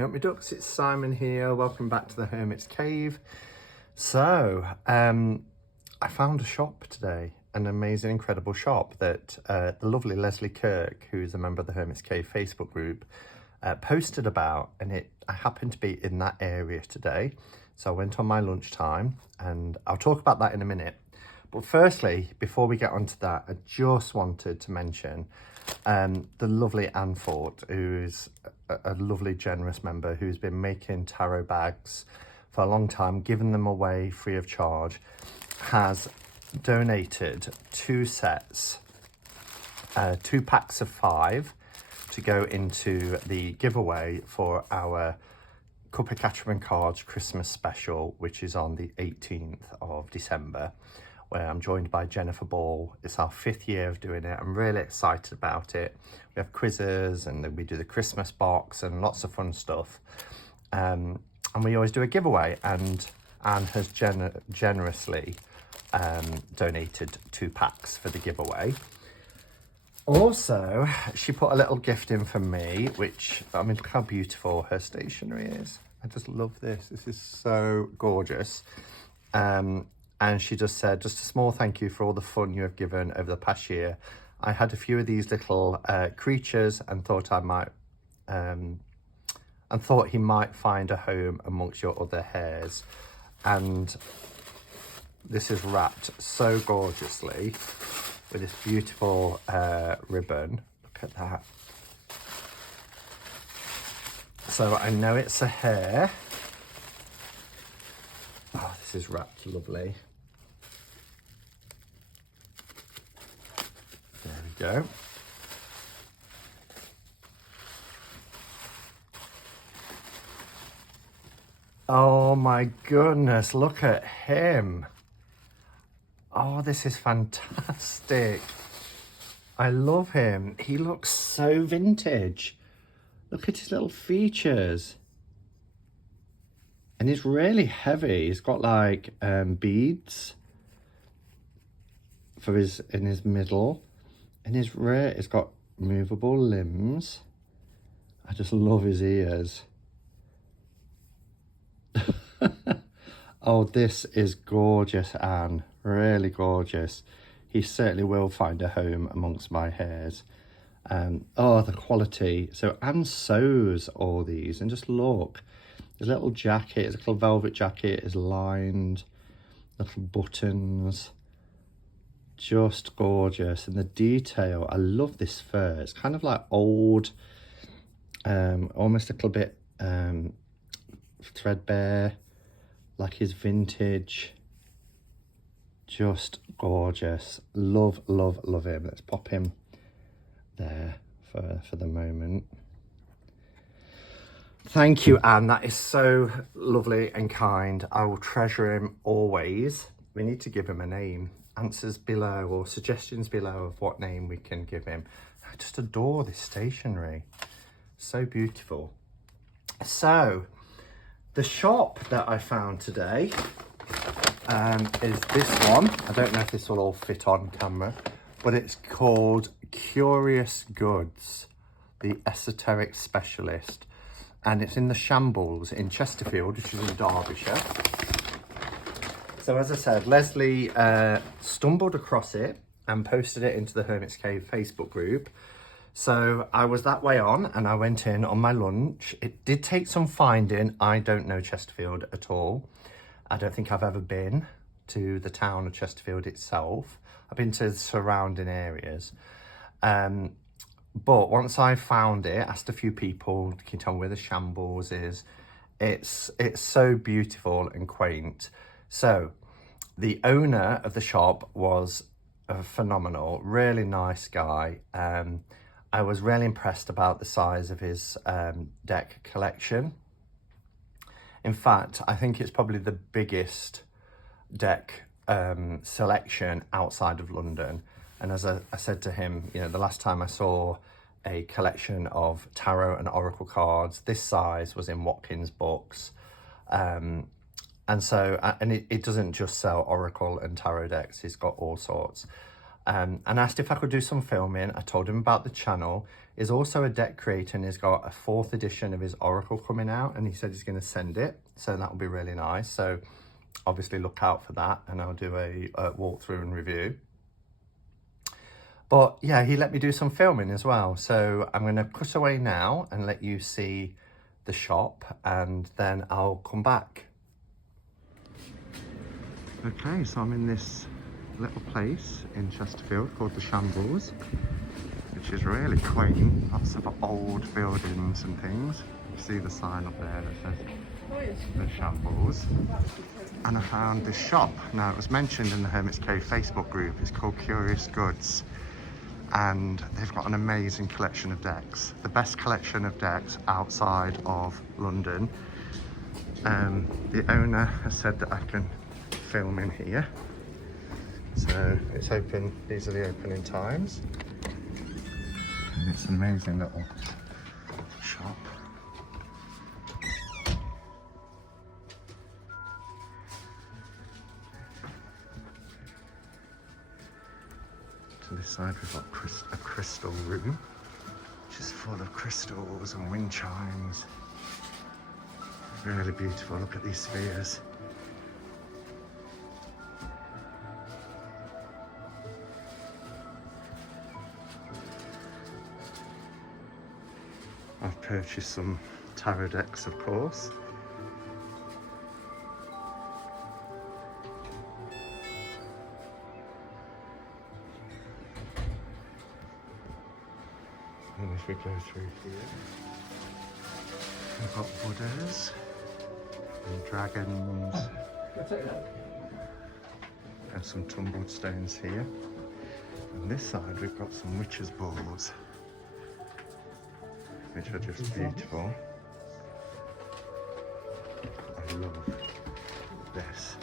Hermit Ducks, it's Simon here. Welcome back to the Hermit's Cave. So, I found a shop today, an amazing, incredible shop that the lovely Leslie Kirk, who is a member of the Hermit's Cave Facebook group, posted about, and I happened to be in that area today. So I went on my lunchtime, and I'll talk about that in a minute. But firstly, before we get onto that, I just wanted to mention the lovely Anne Fort, who's a lovely, generous member who's been making tarot bags for a long time, giving them away free of charge, has donated 2 sets, 2 packs of 5 to go into the giveaway for our Cup of Catherine Cards Christmas special, which is on the 18th of December, where I'm joined by Jennifer Ball. It's our 5th year of doing it. I'm really excited about it. We have quizzes, and then we do the Christmas box and lots of fun stuff. And we always do a giveaway, and Anne has generously donated 2 packs for the giveaway. Also, she put a little gift in for me, which, I mean, look how beautiful her stationery is. I just love this. This is so gorgeous. And she just said, just a small thank you for all the fun you have given over the past year. I had a few of these little creatures and thought he might find a home amongst your other hairs. And this is wrapped so gorgeously with this beautiful ribbon. Look at that. So I know it's a hare. Oh, this is wrapped lovely. There we go. Oh my goodness, look at him. Oh, this is fantastic. I love him. He looks so vintage. Look at his little features. And he's really heavy. He's got like beads in his middle. And his rear, it's got movable limbs. I just love his ears. Oh, this is gorgeous, Anne. Really gorgeous. He certainly will find a home amongst my hairs. Oh, the quality. So Anne sews all these, and just look. His little jacket, his little velvet jacket is lined. Little buttons. Just gorgeous. And the detail, I love this fur. It's kind of like old, almost a little bit threadbare, like his vintage. Just gorgeous. Love, love, love him. Let's pop him there for the moment. Thank you, Anne. That is so lovely and kind. I will treasure him always. We need to give him a name. Answers below or suggestions below of what name we can give him. I just adore this stationery. So beautiful. So, the shop that I found today is this one. I don't know if this will all fit on camera, but it's called Curious Goods, the Esoteric Specialist. And it's in the Shambles in Chesterfield, which is in Derbyshire. So as I said, Leslie stumbled across it and posted it into the Hermit's Cave Facebook group. So I was that way on, and I went in on my lunch. It did take some finding. I don't know Chesterfield at all. I don't think I've ever been to the town of Chesterfield itself. I've been to the surrounding areas. But once I found it, asked a few people, can you tell me where the Shambles is? It's so beautiful and quaint. So the owner of the shop was phenomenal, really nice guy. I was really impressed about the size of his deck collection. In fact, I think it's probably the biggest deck selection outside of London. And as I said to him, you know, the last time I saw a collection of tarot and oracle cards this size was in Watkins books. And it doesn't just sell oracle and tarot decks, he's got all sorts. and asked if I could do some filming. I told him about the channel. He's also a deck creator and he's got a 4th edition of his Oracle coming out, and he said he's going to send it, so that will be really nice. So obviously look out for that, and I'll do a walkthrough and review. But yeah, he let me do some filming as well. So I'm going to cut away now and let you see the shop, and then I'll come back. Okay, so I'm in this little place in Chesterfield called the Shambles, which is really quaint. Lots of old buildings and things. You see the sign up there that says the Shambles. And I found this shop. Now, it was mentioned in the Hermit's Cave Facebook group. It's called Curious Goods, and they've got an amazing collection of decks. The best collection of decks outside of London. The owner has said that I can film in here. So it's open, these are the opening times. And it's an amazing little shop. To this side we've got a crystal room, which is full of crystals and wind chimes. Really beautiful, look at these spheres. I've purchased some tarot decks, of course. And if we go through here, we've got Buddhas and dragons. And some tumbled stones here. On this side we've got some witches' balls, which are just beautiful. I love this.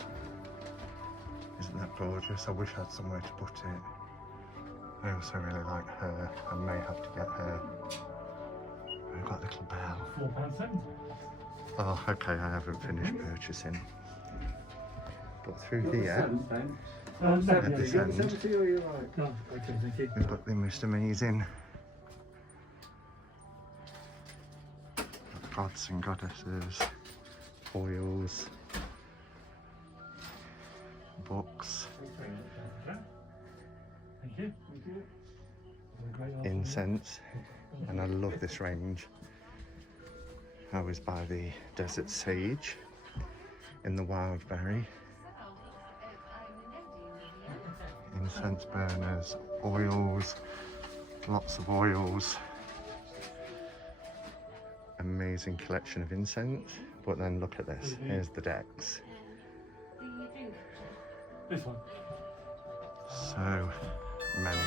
Isn't that gorgeous? I wish I had somewhere to put it. I also really like her. I may have to get her. We've got a little bell. £4.70. Oh, okay, I haven't finished purchasing. But through here, at this end, we've got the most amazing gods and goddesses, foils, books, incense, and I love this range. I was by the desert sage in the wild berry, incense burners, oils, lots of oils. Amazing collection of incense, but then look at this. Here's the decks. This one. So many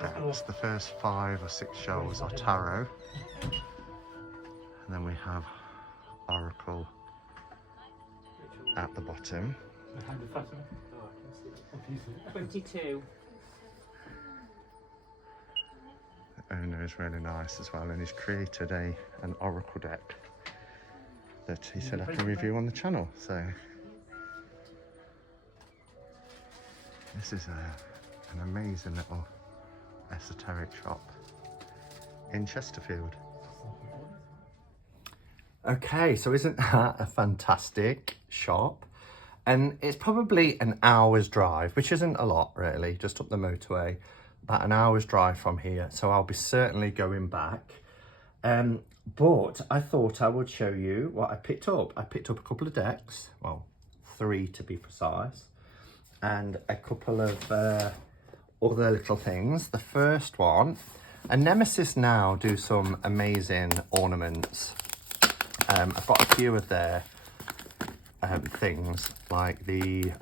decks. The first 5 or 6 shelves are tarot, and then we have Oracle at the bottom. 22. The owner is really nice as well, and he's created an Oracle deck that he said I can review on the channel. So this is an amazing little esoteric shop in Chesterfield. Okay, so isn't that a fantastic shop? And it's probably an hour's drive, which isn't a lot really, just up the motorway. About an hour's drive from here, so I'll be certainly going back. But I thought I would show you what I picked up. I picked up a couple of decks, well, 3 to be precise, and a couple of other little things. The first one, and Nemesis now do some amazing ornaments. I've got a few of their things, like the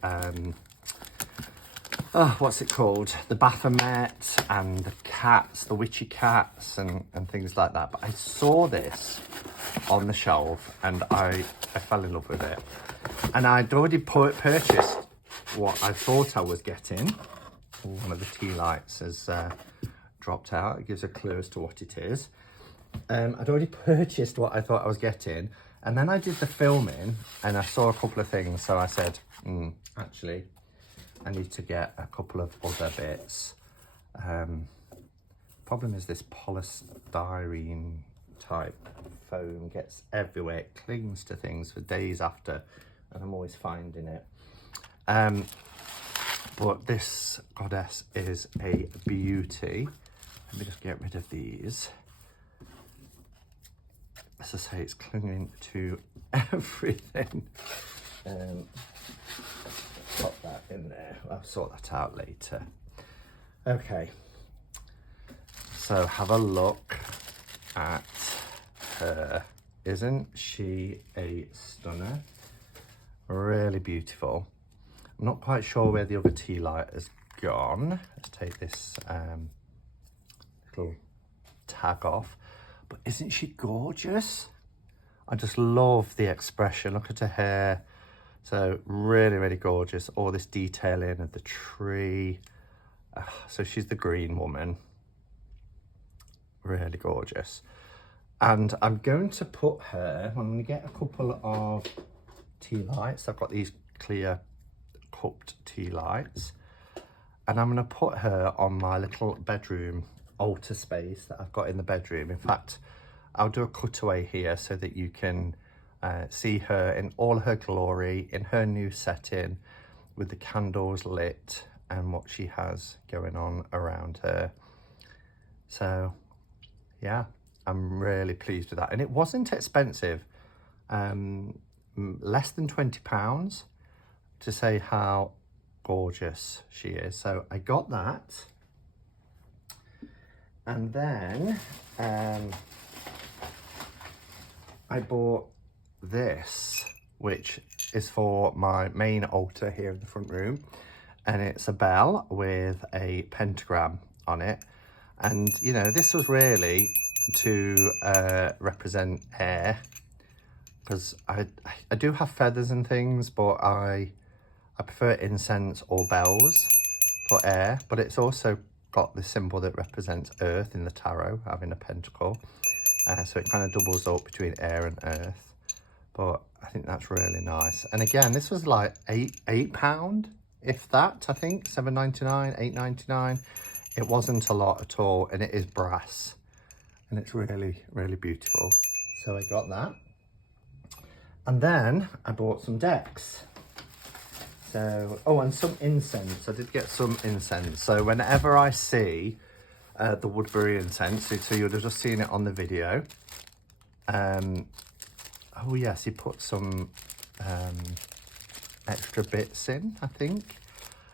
what's it called? The Baphomet and the cats, the witchy cats and things like that. But I saw this on the shelf and I fell in love with it. And I'd already purchased what I thought I was getting. One of the tea lights has dropped out. It gives a clue as to what it is. I'd already purchased what I thought I was getting. And then I did the filming and I saw a couple of things. So I said, actually, I need to get a couple of other bits. Problem is this polystyrene type foam gets everywhere. It clings to things for days after, and I'm always finding it. But this goddess is a beauty. Let me just get rid of these. As I say, it's clinging to everything. Pop that in there. I'll sort that out later. Okay. So have a look at her. Isn't she a stunner? Really beautiful. I'm not quite sure where the other tea light has gone. Let's take this little tag off. But isn't she gorgeous? I just love the expression. Look at her hair. So really, really gorgeous. All this detailing of the tree. So she's the green woman. Really gorgeous. And I'm going to put her, I'm going to get a couple of tea lights. I've got these clear cupped tea lights. And I'm going to put her on my little bedroom altar space that I've got in the bedroom. In fact, I'll do a cutaway here so that you can see her in all her glory, in her new setting, with the candles lit and what she has going on around her. So yeah, I'm really pleased with that. And it wasn't expensive, less than £20 to say how gorgeous she is. So I got that. And then I bought this, which is for my main altar here in the front room. And it's a bell with a pentagram on it. And, you know, this was really to represent air, because I do have feathers and things, but I prefer incense or bells for air. But it's also got the symbol that represents earth in the tarot, having a pentacle. So it kind of doubles up between air and earth. But I think that's really nice. And again, this was like £8, if that, I think, £7.99, £8.99. It wasn't a lot at all, and it is brass, and it's really, really beautiful. So I got that. And then I bought some decks. So, oh, and some incense. I did get some incense. So whenever I see the Woodbury incense, so you'd have just seen it on the video. Oh yes, he put some extra bits in, I think.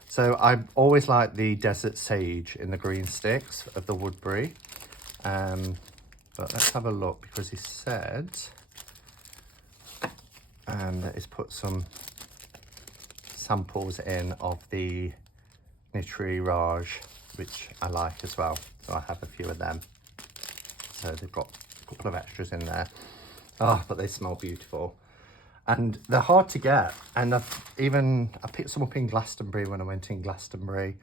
So I always like the desert sage in the green sticks of the Woodbury. But let's have a look, because he said that he's put some samples in of the Nitri Raj, which I like as well. So I have a few of them. So they've got a couple of extras in there. Oh, but they smell beautiful. And they're hard to get. And I picked some up in Glastonbury when I went in Glastonbury.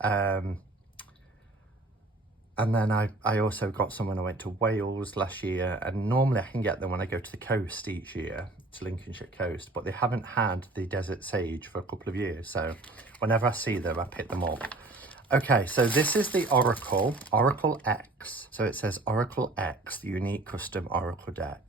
And then I also got some when I went to Wales last year. And normally I can get them when I go to the coast each year, to Lincolnshire coast. But they haven't had the desert sage for a couple of years. So whenever I see them, I pick them up. Okay, so this is the Oracle X. So it says Oracle X, the unique custom Oracle deck.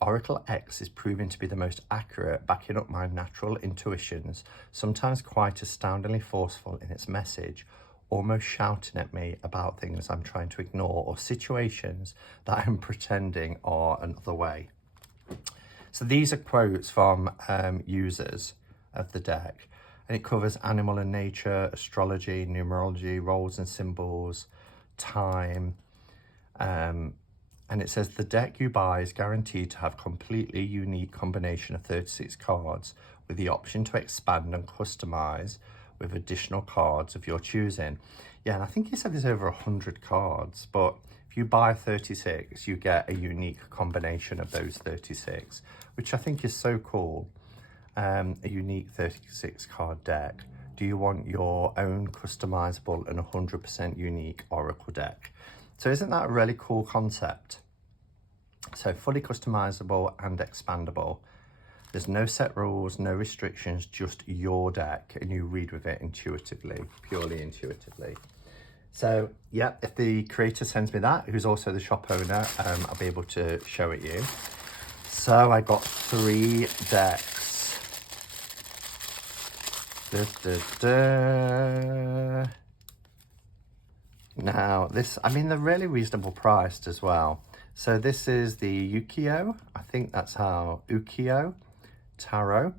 Oracle X is proving to be the most accurate, backing up my natural intuitions, sometimes quite astoundingly forceful in its message, almost shouting at me about things I'm trying to ignore or situations that I'm pretending are another way. So these are quotes from users of the deck, and it covers animal and nature, astrology, numerology, roles and symbols, time, and it says the deck you buy is guaranteed to have completely unique combination of 36 cards with the option to expand and customize with additional cards of your choosing. Yeah, and I think he said there's over 100 cards, but if you buy 36, you get a unique combination of those 36, which I think is so cool. A unique 36 card deck. Do you want your own customizable and 100% unique Oracle deck? So isn't that a really cool concept? So fully customizable and expandable. There's no set rules, no restrictions, just your deck, and you read with it intuitively, purely intuitively. So yeah, if the creator sends me that, who's also the shop owner, I'll be able to show it you. So I got 3 decks. Now this, I mean, they're really reasonable priced as well. So this is the Ukiyo, I think that's how, Ukiyo Tarot.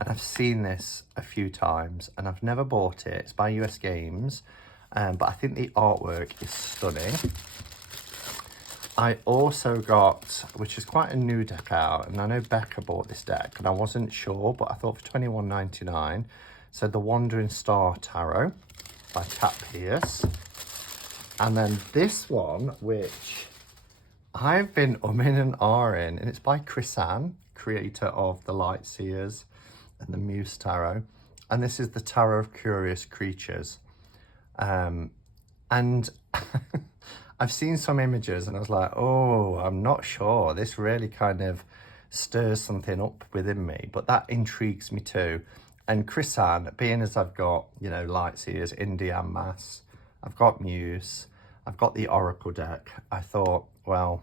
And I've seen this a few times and I've never bought it. It's by US Games, but I think the artwork is stunning. I also got, which is quite a new deck out, and I know Becca bought this deck and I wasn't sure, but I thought for $21.99. So the Wandering Star Tarot by Kat Pierce. And then this one, which I've been umming and ahhing, and it's by Chris-Anne, creator of the Light Seers and the Muse Tarot. And this is the Tarot of Curious Creatures. And I've seen some images and I was like, oh, I'm not sure. This really kind of stirs something up within me, but that intrigues me too. And Chris-Anne, being as I've got, you know, Light Seers, Indie and Mass, I've got Muse, I've got the Oracle deck. I thought, well,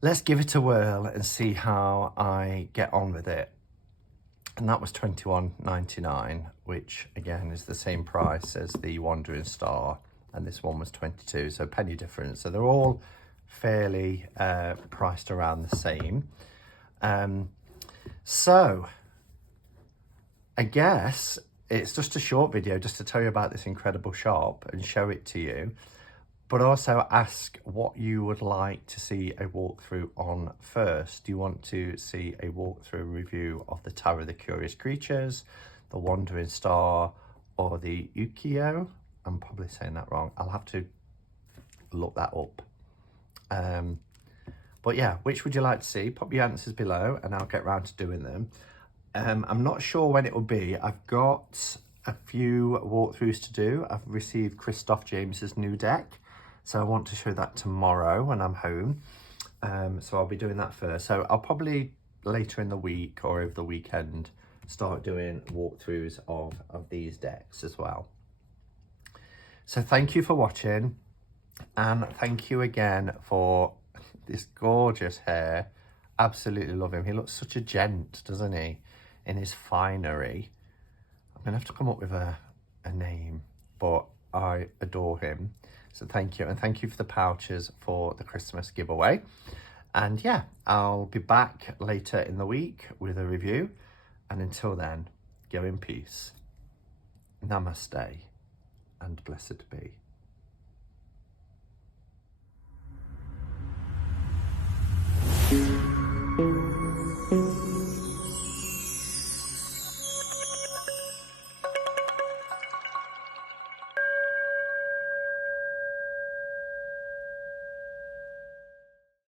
let's give it a whirl and see how I get on with it. And that was $21.99, which again is the same price as the Wandering Star. And this one was 22, so penny difference. So they're all fairly priced around the same. So I guess it's just a short video just to tell you about this incredible shop and show it to you, but also ask what you would like to see a walkthrough on first. Do you want to see a walkthrough review of the Tarot of the Curious Creatures, the Wandering Star, or the Ukiyo? I'm probably saying that wrong. I'll have to look that up. But yeah, which would you like to see? Pop your answers below and I'll get round to doing them. I'm not sure when it will be. I've got a few walkthroughs to do. I've received Christoph James's new deck, so I want to show that tomorrow when I'm home. So I'll be doing that first. So I'll probably later in the week or over the weekend start doing walkthroughs of these decks as well. So thank you for watching, and thank you again for this gorgeous hair. Absolutely love him. He looks such a gent, doesn't he, in his finery. I'm gonna have to come up with a name, but I adore him. So thank you, and thank you for the pouches for the Christmas giveaway. And yeah, I'll be back later in the week with a review, and until then, go in peace. Namaste and blessed be.